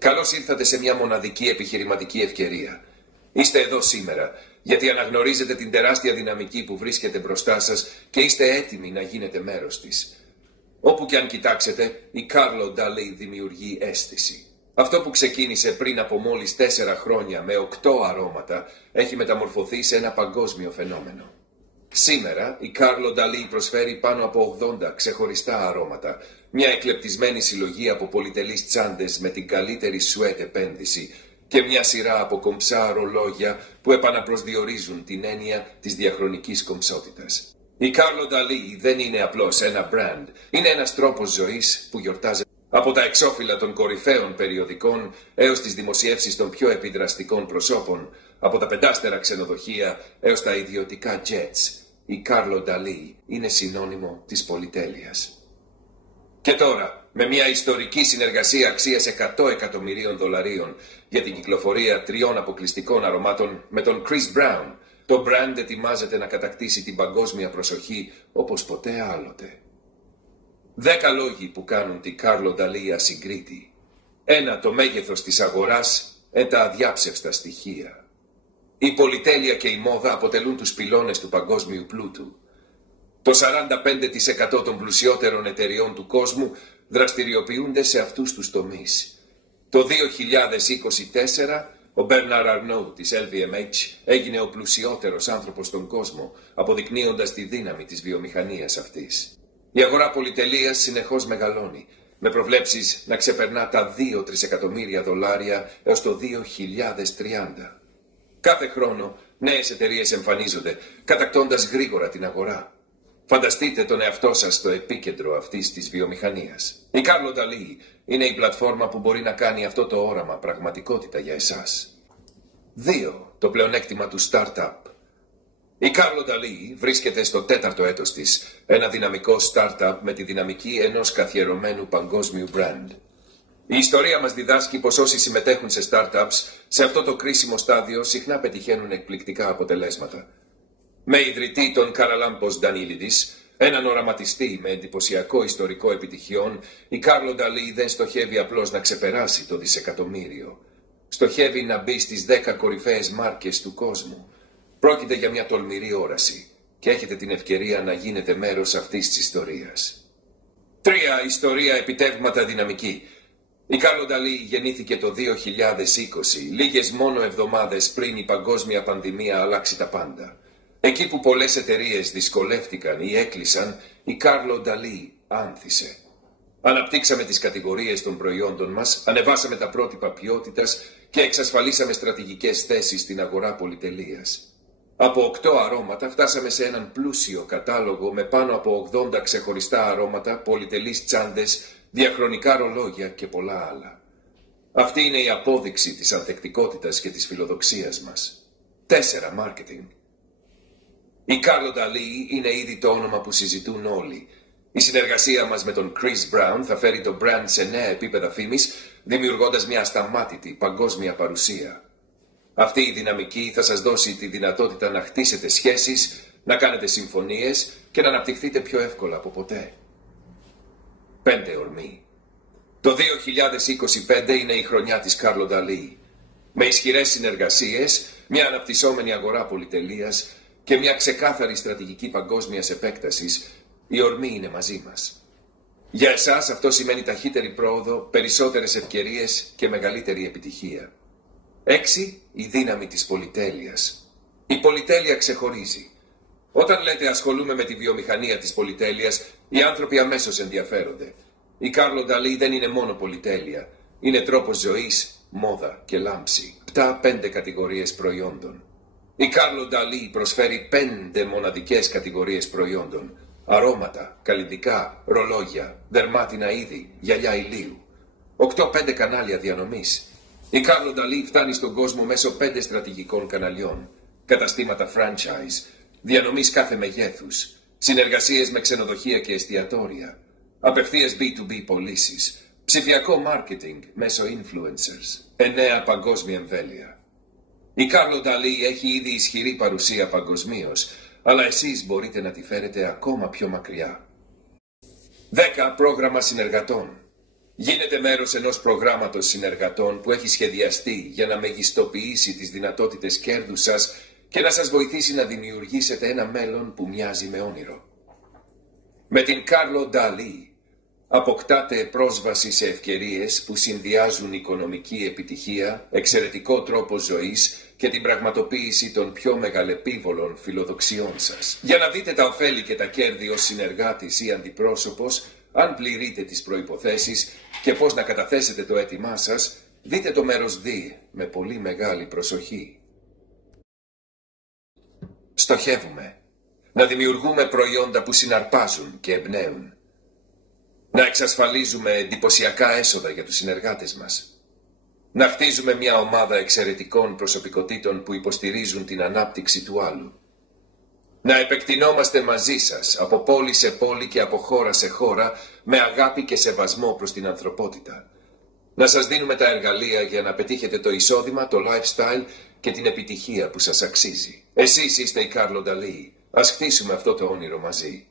Καλώς ήρθατε σε μια μοναδική επιχειρηματική ευκαιρία. Είστε εδώ σήμερα, γιατί αναγνωρίζετε την τεράστια δυναμική που βρίσκεται μπροστά σας και είστε έτοιμοι να γίνετε μέρος της. Όπου και αν κοιτάξετε, η Carlo Dali δημιουργεί αίσθηση. Αυτό που ξεκίνησε πριν από μόλις 4 χρόνια με 8 αρώματα έχει μεταμορφωθεί σε ένα παγκόσμιο φαινόμενο. Σήμερα η Carlo Dali προσφέρει πάνω από 80 ξεχωριστά αρώματα, μια εκλεπτισμένη συλλογή από πολυτελείς τσάντες με την καλύτερη σουέτ επένδυση και μια σειρά από κομψά ρολόγια που επαναπροσδιορίζουν την έννοια της διαχρονικής κομψότητας. Η Carlo Dali δεν είναι απλώς ένα brand, είναι ένας τρόπος ζωής που γιορτάζεται. Από τα εξώφυλλα των κορυφαίων περιοδικών έως τις δημοσιεύσεις των πιο επιδραστικών προσώπων, από τα πεντάστερα ξενοδοχεία έως τα ιδιωτικά jets, η Carlo Dali είναι συνώνυμο της πολυτέλειας. Και τώρα, με μια ιστορική συνεργασία αξίας $100 εκατομμυρίων για την κυκλοφορία 3 αποκλειστικών αρωμάτων με τον Chris Brown, το brand ετοιμάζεται να κατακτήσει την παγκόσμια προσοχή όπως ποτέ άλλοτε. 10 λόγοι που κάνουν την Carlo Dali ασυγκρίτη. 1. Το μέγεθος της αγοράς, τα αδιάψευστα στοιχεία. Η πολυτέλεια και η μόδα αποτελούν τους πυλώνες του παγκόσμιου πλούτου. Το 45% των πλουσιότερων εταιριών του κόσμου δραστηριοποιούνται σε αυτούς τους τομείς. Το 2024, ο Bernard Arnault της LVMH έγινε ο πλουσιότερος άνθρωπος στον κόσμο, αποδεικνύοντας τη δύναμη της βιομηχανίας αυτής. Η αγορά πολυτελείας συνεχώς μεγαλώνει, με προβλέψεις να ξεπερνά τα $2 τρισεκατομμύρια έως το 2030. Κάθε χρόνο νέες εταιρείες εμφανίζονται, κατακτώντας γρήγορα την αγορά. Φανταστείτε τον εαυτό σας στο επίκεντρο αυτής της βιομηχανίας. Η Carlo Dali είναι η πλατφόρμα που μπορεί να κάνει αυτό το όραμα πραγματικότητα για εσάς. 2. Το πλεονέκτημα του startup. Η Carlo Dali βρίσκεται στο 4ο έτος της, ένα δυναμικό startup με τη δυναμική ενός καθιερωμένου παγκόσμιου brand. Η ιστορία μας διδάσκει πως όσοι συμμετέχουν σε startups, σε αυτό το κρίσιμο στάδιο συχνά πετυχαίνουν εκπληκτικά αποτελέσματα. Με ιδρυτή τον Καραλάμπος Ντανίλιδης, έναν οραματιστή με εντυπωσιακό ιστορικό επιτυχιών, η Carlo Dali δεν στοχεύει απλώς να ξεπεράσει το δισεκατομμύριο. Στοχεύει να μπει στις 10 κορυφαίες μάρκες του κόσμου. Πρόκειται για μια τολμηρή όραση και έχετε την ευκαιρία να γίνετε μέρος αυτής της ιστορίας. 3. Ιστορία, επιτεύγματα, δυναμική. Η Carlo Dali γεννήθηκε το 2020, λίγες μόνο εβδομάδες πριν η παγκόσμια πανδημία αλλάξει τα πάντα. Εκεί που πολλές εταιρείες δυσκολεύτηκαν ή έκλεισαν, η Carlo Dali άνθησε. Αναπτύξαμε τις κατηγορίες των προϊόντων μας, ανεβάσαμε τα πρότυπα ποιότητας και εξασφαλίσαμε στρατηγικές θέσεις στην αγορά πολυτελείας. Από 8 αρώματα φτάσαμε σε έναν πλούσιο κατάλογο με πάνω από 80 ξεχωριστά αρώματα, πολυτελείς τσάντες, διαχρονικά ρολόγια και πολλά άλλα. Αυτή είναι η απόδειξη της ανθεκτικότητας και της φιλοδοξίας μας. 4. Marketing. Η Carlo Dali είναι ήδη το όνομα που συζητούν όλοι. Η συνεργασία μας με τον Chris Brown θα φέρει το brand σε νέα επίπεδα φήμης, δημιουργώντας μια ασταμάτητη παγκόσμια παρουσία. Αυτή η δυναμική θα σας δώσει τη δυνατότητα να χτίσετε σχέσεις, να κάνετε συμφωνίες και να αναπτυχθείτε πιο εύκολα από ποτέ. 5. Ορμή. Το 2025 είναι η χρονιά της Carlo Dali. Με ισχυρές συνεργασίες, μια αναπτυσσόμενη αγορά πολυτελείας και μια ξεκάθαρη στρατηγική παγκόσμιας επέκτασης, η ορμή είναι μαζί μας. Για εσάς αυτό σημαίνει ταχύτερη πρόοδο, περισσότερες ευκαιρίες και μεγαλύτερη επιτυχία. 6. Η δύναμη της πολυτέλειας. Η πολυτέλεια ξεχωρίζει. Όταν λέτε ασχολούμαι με τη βιομηχανία της πολυτέλειας, οι άνθρωποι αμέσως ενδιαφέρονται. Η Carlo Dali δεν είναι μόνο πολυτέλεια. Είναι τρόπος ζωής, μόδα και λάμψη. 5 κατηγορίες προϊόντων. Η Carlo Dali προσφέρει 5 μοναδικές κατηγορίες προϊόντων. Αρώματα, καλλυντικά, ρολόγια, δερμάτινα είδη, γυαλιά ηλίου. 8-5 κανάλια διανομής. Η Carlo Dali φτάνει στον κόσμο μέσω 5 στρατηγικών καναλιών. Καταστήματα franchise, διανομής κάθε μεγέθους, συνεργασίες με ξενοδοχεία και εστιατόρια, απευθείας B2B πωλήσεις, ψηφιακό marketing μέσω influencers, 9 παγκόσμια εμβέλεια. Η Carlo Dali έχει ήδη ισχυρή παρουσία παγκοσμίως, αλλά εσείς μπορείτε να τη φέρετε ακόμα πιο μακριά. 10 πρόγραμμα συνεργατών. Γίνετε μέρος ενός προγράμματος συνεργατών που έχει σχεδιαστεί για να μεγιστοποιήσει τις δυνατότητες κέρδου σας και να σας βοηθήσει να δημιουργήσετε ένα μέλλον που μοιάζει με όνειρο. Με την Κάρλο Νταλή αποκτάτε πρόσβαση σε ευκαιρίες που συνδυάζουν οικονομική επιτυχία, εξαιρετικό τρόπο ζωής και την πραγματοποίηση των πιο μεγαλεπίβολων φιλοδοξιών σας. Για να δείτε τα ωφέλη και τα κέρδη ως συνεργάτης ή αντιπρόσωπος, αν πληρείτε τις προϋποθέσεις και πώς να καταθέσετε το αίτημά σας, δείτε το μέρος D με πολύ μεγάλη προσοχή. Στοχεύουμε να δημιουργούμε προϊόντα που συναρπάζουν και εμπνέουν. Να εξασφαλίζουμε εντυπωσιακά έσοδα για τους συνεργάτες μας. Να χτίζουμε μια ομάδα εξαιρετικών προσωπικότητων που υποστηρίζουν την ανάπτυξη του άλλου. Να επεκτηνόμαστε μαζί σας από πόλη σε πόλη και από χώρα σε χώρα με αγάπη και σεβασμό προς την ανθρωπότητα. Να σας δίνουμε τα εργαλεία για να πετύχετε το εισόδημα, το lifestyle και την επιτυχία που σας αξίζει. Εσείς είστε η Κάρλο Νταλή. Ας χτίσουμε αυτό το όνειρο μαζί.